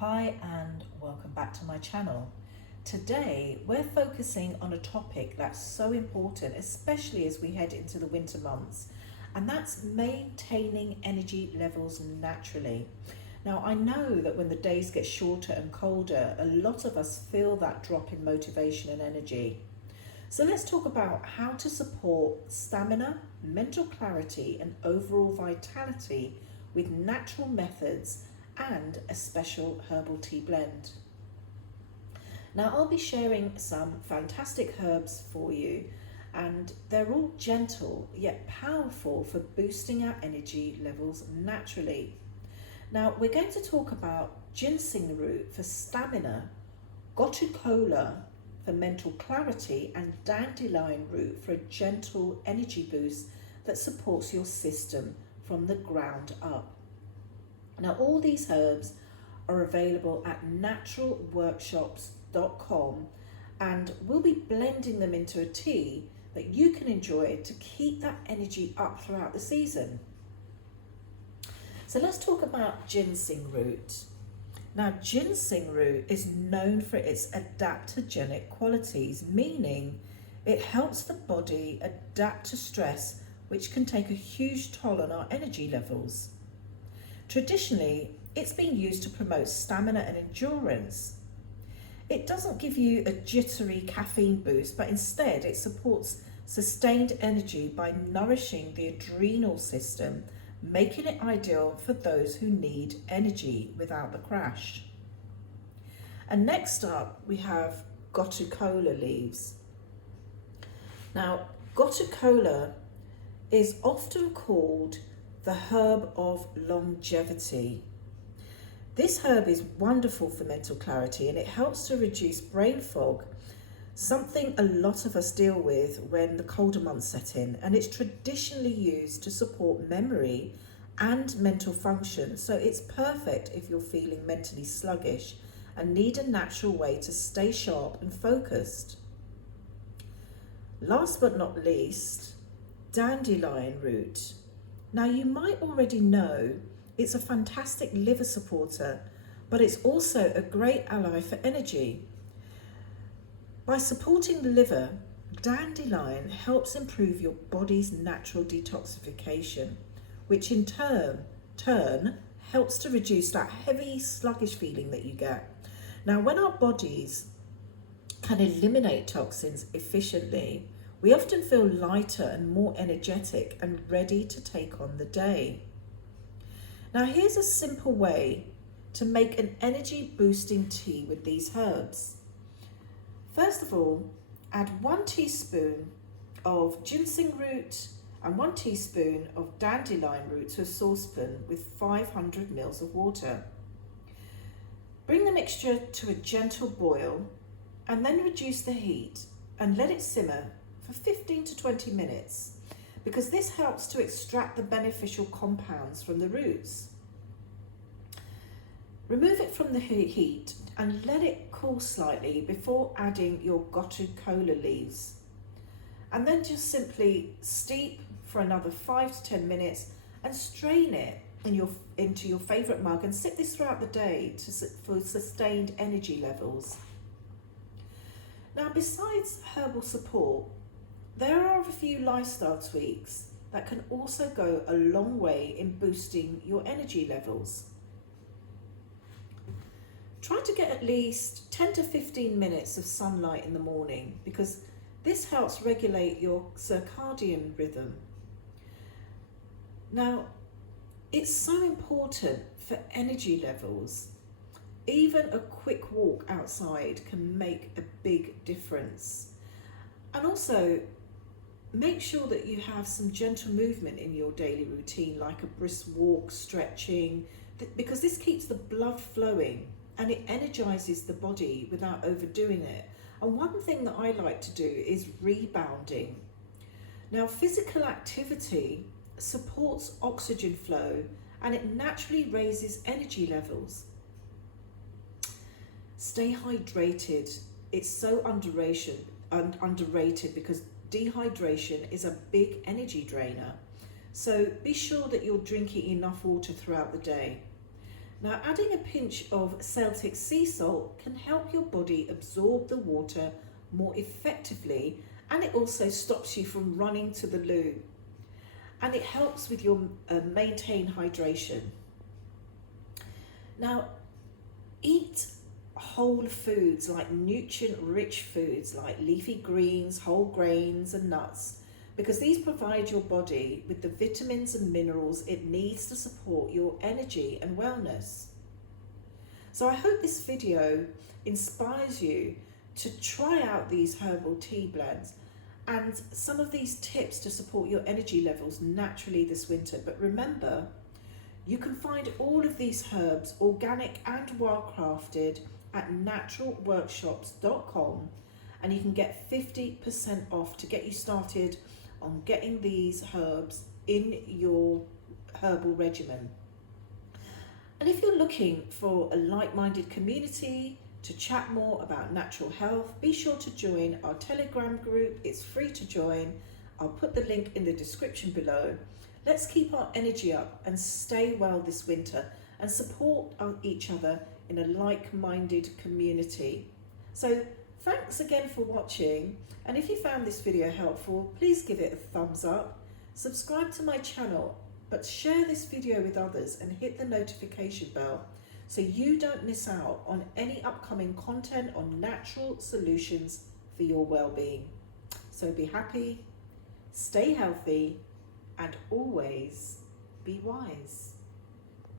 Hi and welcome back to my channel. Today we're focusing on a topic that's so important, especially as we head into the winter months, and that's maintaining energy levels naturally. Now I know that when the days get shorter and colder, a lot of us feel that drop in motivation and energy. So let's talk about how to support stamina, mental clarity and overall vitality with natural methods and a special herbal tea blend. Now I'll be sharing some fantastic herbs for you, and they're all gentle yet powerful for boosting our energy levels naturally. Now we're going to talk about Ginseng Root for stamina, Gotu Kola for mental clarity, and Dandelion Root for a gentle energy boost that supports your system from the ground up. Now all these herbs are available at naturalworkshops.com, and we'll be blending them into a tea that you can enjoy to keep that energy up throughout the season. So let's talk about ginseng root. Now ginseng root is known for its adaptogenic qualities, meaning it helps the body adapt to stress, which can take a huge toll on our energy levels. Traditionally, it's been used to promote stamina and endurance. It doesn't give you a jittery caffeine boost, but instead it supports sustained energy by nourishing the adrenal system, making it ideal for those who need energy without the crash. And next up, we have Gotu Kola leaves. Now, Gotu Kola is often called the herb of longevity. This herb is wonderful for mental clarity, and it helps to reduce brain fog, something a lot of us deal with when the colder months set in, and it's traditionally used to support memory and mental function. So it's perfect if you're feeling mentally sluggish and need a natural way to stay sharp and focused. Last but not least, dandelion root. Now you might already know it's a fantastic liver supporter, but it's also a great ally for energy. By supporting the liver, dandelion helps improve your body's natural detoxification, which in turn helps to reduce that heavy, sluggish feeling that you get. Now, when our bodies can eliminate toxins efficiently, we often feel lighter and more energetic and ready to take on the day. Now here's a simple way to make an energy boosting tea with these herbs. First of all, add 1 teaspoon of ginseng root and 1 teaspoon of dandelion root to a saucepan with 500 ml of water. Bring the mixture to a gentle boil and then reduce the heat and let it simmer for 15 to 20 minutes, because this helps to extract the beneficial compounds from the roots. Remove it from the heat and let it cool slightly before adding your Gotu Kola leaves. And then just simply steep for another 5 to 10 minutes and strain it into your favourite mug, and sip this throughout the day for sustained energy levels. Now besides herbal support, there are a few lifestyle tweaks that can also go a long way in boosting your energy levels. Try to get at least 10 to 15 minutes of sunlight in the morning, because this helps regulate your circadian rhythm. Now, it's so important for energy levels. Even a quick walk outside can make a big difference. And also, make sure that you have some gentle movement in your daily routine, like a brisk walk, stretching, because this keeps the blood flowing and it energizes the body without overdoing it. And one thing that I like to do is rebounding. Now, physical activity supports oxygen flow and it naturally raises energy levels. Stay hydrated. It's so underrated because dehydration is a big energy drainer. So be sure that you're drinking enough water throughout the day. Now, adding a pinch of Celtic sea salt can help your body absorb the water more effectively, and it also stops you from running to the loo. And it helps with your maintain hydration. Now, eat whole foods, like nutrient-rich foods like leafy greens, whole grains and nuts, because these provide your body with the vitamins and minerals it needs to support your energy and wellness. So I hope this video inspires you to try out these herbal tea blends and some of these tips to support your energy levels naturally this winter. But remember, you can find all of these herbs, organic and wildcrafted, at naturalworkshops.com, and you can get 50% off to get you started on getting these herbs in your herbal regimen. And if you're looking for a like-minded community to chat more about natural health, be sure to join our Telegram group. It's free to join. I'll put the link in the description below. Let's keep our energy up and stay well this winter and support each other in a like-minded community. So thanks again for watching, and if you found this video helpful, please give it a thumbs up, subscribe to my channel, but share this video with others and hit the notification bell so you don't miss out on any upcoming content on natural solutions for your well-being. So be happy, stay healthy, and always be wise.